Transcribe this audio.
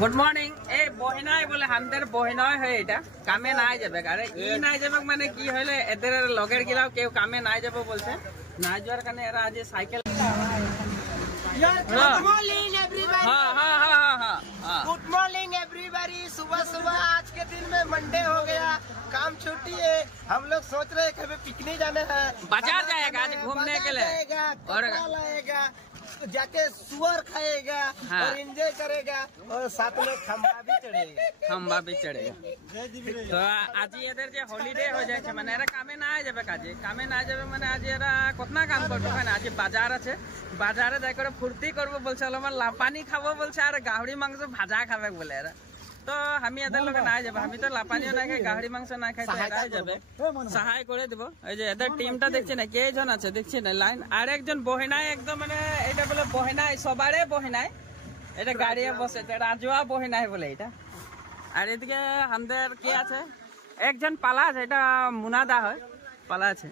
Good morning. এই বহিনাই বলে হামদের বহিনাই হয় এটা কামে নাই যাবে। আরে ই নাই যাবে মানে কি হইলে এদের লগের গিলাও কেউ কামে নাই যাব বলছে, নাই যাওয়ার কারণে এরা আজ সাইকেল। Good morning everybody. हाँ हाँ हाँ हाँ हाँ गुड मॉर्निंग एवरीबॉडी। सुबह सुबह आज के दिन में मंडे हो गया, काम छुट्टी है। हम लोग सोच रहे हैं कभी पिकनिक जाने हैं, बाजार जाएगा आज घूमने के लिए और लाएगा, जाके सुअर खाएगा और एंजॉय करेगा और साथ में खंबा भी चढ़ेगा। खंबा भी चढ़ेगा। तो आज এদের যে হলিডে হয়ে যাচ্ছে মানে এরা কামে না যাবে, কাজে কামে না যাবে মানে আজ এরা কতনা কাম করবে। ওখানে আজ বাজার আছে, বাজারে যাই করে ফুর্তি করবো বলছে, আমার লাপানি খাবো বলছে আর গাহরি মাংস ভাজা খাবে বলে এরা। তো আমি এদের লোকে না যাবে, আমি তো লাপানিও না খাই গাহরি মাংস না খাই, এরাই যাবে সাহায্য করে দিব। এই যে এদের টিমটা দেখছি না কে জন আছে দেখছি না লাইন। আর একজন বহিনাই একদম মানে এটা বলে বহিনাই সবারে বহিনাই, এটা গাড়িয়ে বসে রাজুয়া বহিনাই বলে এটা। আর এদিকে আমাদের কে আছে একজন পালা আছে, এটা মুনাদা হয় পালা আছে।